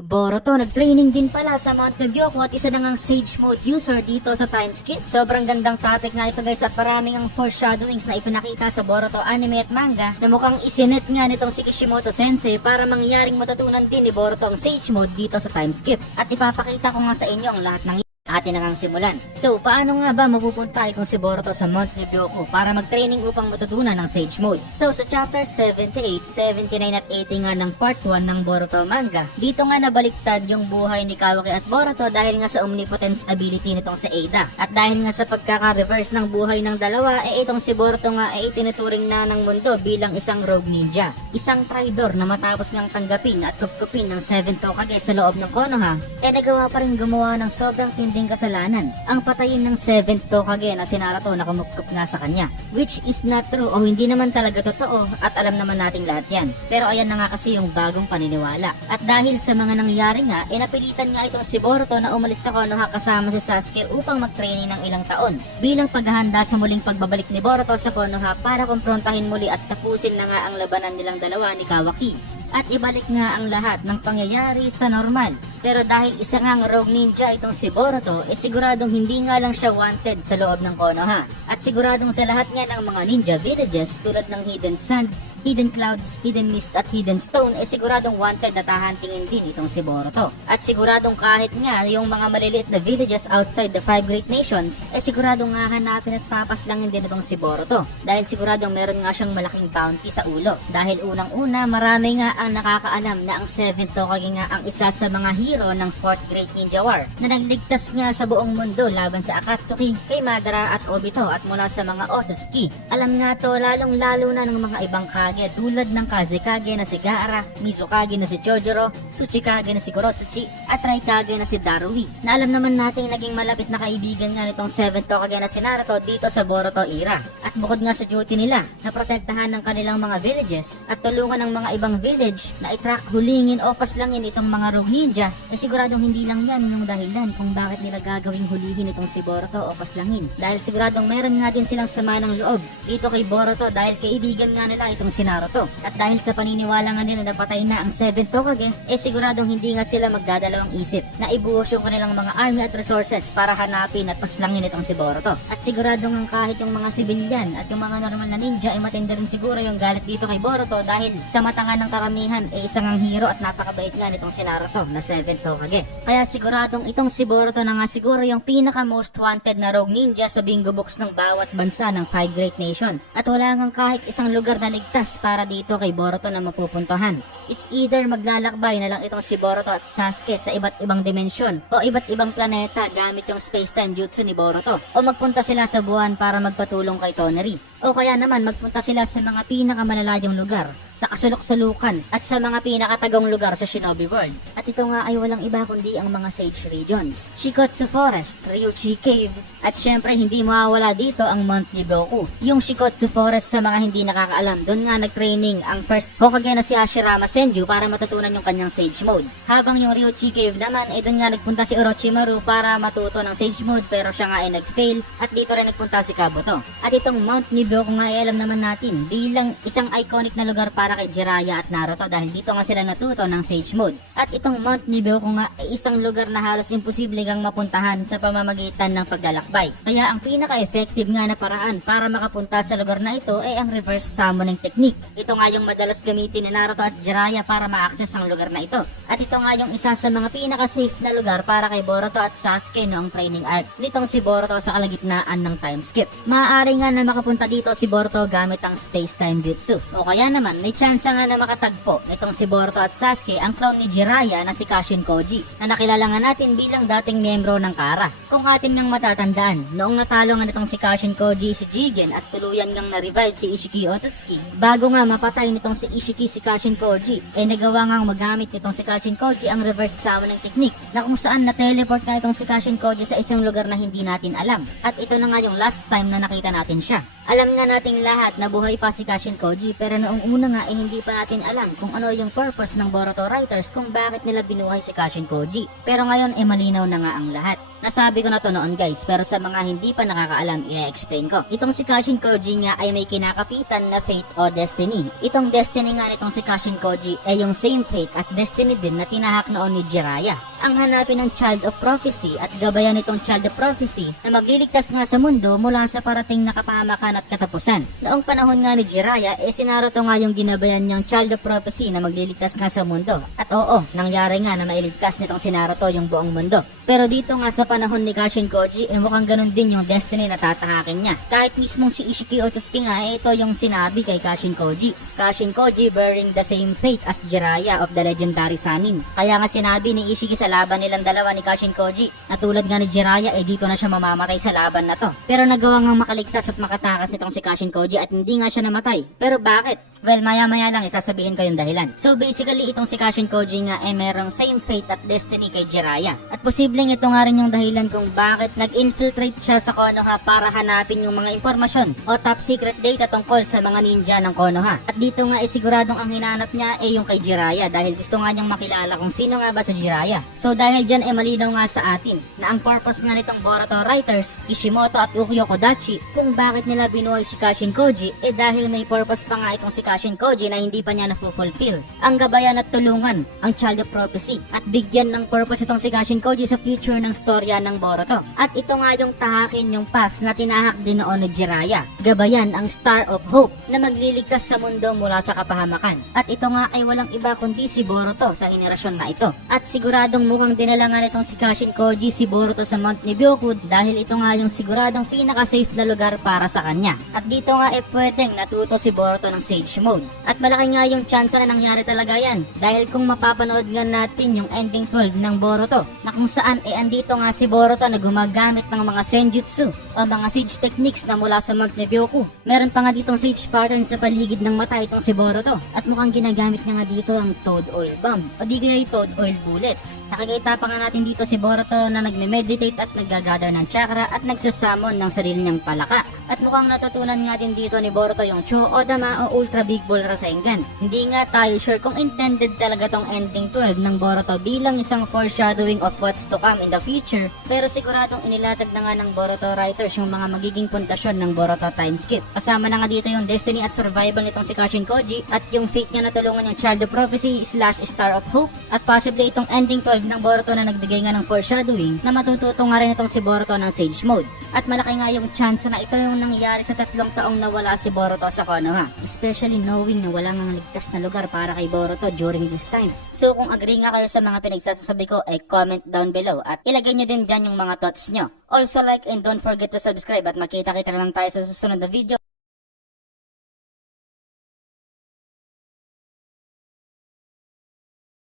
Boruto, nag-training din pala sa Mount Nagyoku at isa na ngang Sage Mode user dito sa time skip. Sobrang gandang topic nga ito guys at maraming ang foreshadowings na ipinakita sa Boruto anime at manga na mukhang isinet nga nitong si Kishimoto Sensei para mangyaring matutunan din ni Boruto ang Sage Mode dito sa time skip. At ipapakita ko nga sa inyo ang lahat ng atin na ngang simulan. So, paano nga ba mapupunta itong si Boruto sa Mount Nibyoku para mag-training upang matutunan ng Sage Mode? So, sa chapter 78, 79 at 80 nga ng part 1 ng Boruto manga, dito nga nabaliktad yung buhay ni Kawaki at Boruto dahil nga sa omnipotence ability nitong si Ada. At dahil nga sa pagkaka-reverse ng buhay ng dalawa, itong si Boruto nga ay itinuturing na ng mundo bilang isang rogue ninja. Isang traidor na matapos ngang tanggapin at kupkupin ng 7 Hokage sa loob ng Konoha, nagawa pa rin gumawa ng sobrang tinding kasalanan, ang patayin ng 7th Hokage na si Naruto na kumupkup nga sa kanya, which is not true o hindi naman talaga totoo at alam naman nating lahat yan. Pero ayan na nga kasi yung bagong paniniwala. At dahil sa mga nangyari nga, napilitan nga itong si Boruto na umalis sa Konoha kasama si Sasuke upang mag-training ng ilang taon bilang paghahanda sa muling pagbabalik ni Boruto sa Konoha para kumprontahin muli at tapusin na nga ang labanan nilang dalawa ni Kawaki at ibalik nga ang lahat ng pangyayari sa normal. Pero dahil isa ngang rogue ninja itong si Boruto, siguradong hindi nga lang siya wanted sa loob ng Konoha. At siguradong sa lahat nga ng mga ninja villages tulad ng Hidden Sand, Hidden Cloud, Hidden Mist at Hidden Stone siguradong wanted na tahantingin din itong si Boruto. At siguradong kahit nga yung mga maliliit na villages outside the 5 great nations siguradong nga hanapin at papaslangin din itong si Boruto dahil siguradong meron nga siyang malaking bounty sa ulo. Dahil unang-una marami nga ang nakakaalam na ang 7th Hokage nga ang isa sa mga hero ng 4th Great Ninja War na nagligtas nga sa buong mundo laban sa Akatsuki, kay Madara at Obito at mula sa mga Otsutsuki. Alam nga to lalong lalo na ng mga ibang Kage tulad ng Kazekage na si Gaara, Mizukage na si Chojuro, Tsuchikage na si Kurotsuchi at Raikage na si Darui. Na alam naman natin naging malapit na kaibigan nga nitong 7th Hokage na si Naruto dito sa Boruto era. At bukod nga sa duty nila na protektahan ng kanilang mga villages at tulungan ng mga ibang village na i-track, hulingin o paslangin itong mga rogue ninja, siguradong hindi lang yan yung dahilan kung bakit nila gagawing hulihin itong si Boruto o paslangin. Dahil siguradong meron nga din silang sama ng loob dito kay Boruto dahil kaibigan nga nila itong si Naruto. At dahil sa paniniwala nga nila na patay na ang 7th Hokage, siguradong hindi nga sila magdadalawang isip na ibuhos yung kanilang mga army at resources para hanapin at paslangin itong si Boruto. At siguradong ang kahit yung mga sibilyan at yung mga normal na ninja matindi rin siguro yung galit dito kay Boruto dahil sa mata nga ng karamihan isang ang hero at napakabait nga nitong si Naruto na 7th Hokage. Kaya siguradong itong si Boruto na nga siguro yung pinaka most wanted na rogue ninja sa bingo books ng bawat bansa ng 5 great nations. At wala ngang kahit isang lugar na ligtas para dito kay Boruto na mapupuntahan. It's either maglalakbay na lang itong si Boruto at Sasuke sa iba't ibang dimensyon o iba't ibang planeta gamit yung space-time jutsu ni Boruto o magpunta sila sa buwan para magpatulong kay Toneri o kaya naman magpunta sila sa mga pinakamalalayong lugar sa kasulok-sulukan at sa mga pinakatagong lugar sa Shinobi World. At ito nga ay walang iba kundi ang mga Sage Regions, Shikotsu Forest, Ryuchi Cave, at syempre hindi mawawala dito ang Mount Nibyoku. Yung Shikotsu Forest sa mga hindi nakakaalam, doon nga nag-training ang first Hokage na si Hashirama Senju para matutunan yung kanyang Sage Mode. Habang yung Ryuchi Cave naman, doon nga nagpunta si Orochimaru para matuto ng Sage Mode pero siya nga ay nag-fail at dito rin nagpunta si Kabuto. At itong Mount Nibyoku nga ay alam naman natin bilang isang iconic na lugar para kay Jiraiya at Naruto dahil dito nga sila natuto ng Sage Mode. At itong Mount Nibyoku nga ay isang lugar na halos imposible kang mapuntahan sa pamamagitan ng paglalakbay. Kaya ang pinaka-effective nga na paraan para makapunta sa lugar na ito ay ang reverse summoning technique. Ito nga yung madalas gamitin ni Naruto at Jiraiya para ma-access ang lugar na ito. At ito nga yung isa sa mga pinaka-safe na lugar para kay Boruto at Sasuke noong training arc nitong si Boruto sa kalagitnaan ng time skip. Maaari nga na makapunta dito si Boruto gamit ang space-time jutsu. O kaya naman may chance nga na makatagpo nitong si Boruto at Sasuke ang clone ni Jiraiya na si Kashin Koji na nakilala nga natin bilang dating miyembro ng Kara. Kung atin ngang matatandaan, noong natalo nga nitong si Kashin Koji si Jigen at tuluyan ngang na-revive si Ishiki Otsutsuki, bago nga mapatay nitong si Ishiki si Kashin Koji, nagawa ngang magamit nitong si Kashin Koji ang reverse summoning technique na kung saan na-teleport nga itong si Kashin Koji sa isang lugar na hindi natin alam. At ito na nga yung last time na nakita natin siya. Alam nga nating lahat na buhay pa si Kashin Koji pero noong una nga hindi pa natin alam kung ano yung purpose ng Boruto writers kung bakit nila binuhay si Kashin Koji. Pero ngayon malinaw na nga ang lahat. Nasabi ko na to noon guys, pero sa mga hindi pa nakakaalam, i-explain ko. Itong si Kashin Koji nga ay may kinakapitan na fate o destiny. Itong destiny nga nitong si Kashin Koji ay yung same fate at destiny din na tinahak noon ni Jiraiya. Ang hanapin ng Child of Prophecy at gabayan nitong Child of Prophecy na magliligtas nga sa mundo mula sa parating na kapahamakan at katapusan. Noong panahon nga ni Jiraiya, si Naruto nga yung ginabayan niyang Child of Prophecy na magliligtas nga sa mundo. At oo, nangyari nga na mailigtas nitong si Naruto yung buong mundo. Pero dito nga sa panahon ni Kashin Koji, mukhang ganun din yung destiny na tatahakin niya. Kahit mismong si Ishiki Otsutsuki nga, ito yung sinabi kay Kashin Koji. Kashin Koji bearing the same fate as Jiraiya of the legendary Sannin. Kaya nga sinabi ni Ishiki sa laban nilang dalawa ni Kashin Koji, na tulad nga ni Jiraiya, dito na siya mamamatay sa laban na to. Pero nagawa nga makaligtas at makatakas itong si Kashin Koji at hindi nga siya namatay. Pero bakit? Well, maya-maya lang isasabihin ko yung dahilan. So basically, itong si Kashin Koji nga ay merong same fate at destiny kay Jiraiya. At posibleng ito nga rin yung dahilan kung bakit nag-infiltrate siya sa Konoha para hanapin yung mga impormasyon o top secret data tungkol sa mga ninja ng Konoha. At dito nga siguradong ang hinanap niya yung kay Jiraiya dahil gusto nga niyang makilala kung sino nga ba sa Jiraiya. So dahil dyan malinaw nga sa atin na ang purpose nga nitong Boruto writers, Kishimoto at Ukyo Kodachi, kung bakit nila binuhay si Kashin Koji dahil may purpose pa nga itong si Kashin Koji na hindi pa niya na-fulfill. Ang gabayan at tulungan ang Child of Prophecy at bigyan ng purpose itong si Kashin Koji sa future ng storya ng Boruto. At ito nga yung tahakin yung path na tinahak din noon ni Jiraiya. Gabayan ang Star of Hope na magliligtas sa mundo mula sa kapahamakan. At ito nga ay walang iba kundi si Boruto sa henerasyon na ito. At siguradong mukhang dinala nga nitong si Kashin Koji si Boruto sa Mount Nibyoku dahil ito nga yung siguradong pinaka-safe na lugar para sa kanya. At dito nga pwedeng natuto si Boruto ng Sage Mode. At malaki nga yung chance na nangyari talaga yan dahil kung mapapanood nga natin yung ending 12 ng Boruto na kung saan andito nga si Boruto na gumagamit ng mga senjutsu o mga sage techniques na mula sa Mount Nibyoku. Meron pa nga ditong sage pattern sa paligid ng mata itong si Boruto at mukhang ginagamit niya nga dito ang Toad Oil Bomb o di kaya Toad Oil Bullets. Nakikita pa nga natin dito si Boruto na nagme-meditate at naggagather ng chakra at nagsasamon ng sarili niyang palaka. At mukhang natutunan nga din dito ni Boruto yung Cho Odama o Ultra Big Bull Rasengan. Hindi nga tayo sure kung intended talaga tong ending 12 ng Boruto bilang isang foreshadowing of what's to come in the future, pero siguradong inilatag na nga ng Boruto writers yung mga magiging puntasyon ng Boruto time skip. Kasama na nga dito yung destiny at survival nitong si Kashin Koji at yung fate niya na tulungan yung Child of Prophecy / Star of Hope at possibly itong ending 12 ng Boruto na nagbigay nga ng foreshadowing na matututo nga rin itong si Boruto ng Sage Mode. At malaki nga yung chance na ito yung nangyari sa 3 taong nawala si Boruto sa Konoha, especially knowing na wala nang ligtas na lugar para kay Boruto during this time. So kung agree nga kayo sa mga pinagsasabi ko comment down below at ilagay nyo din dyan yung mga thoughts nyo. Also like and don't forget to subscribe at makita-kita lang tayo sa susunod na video.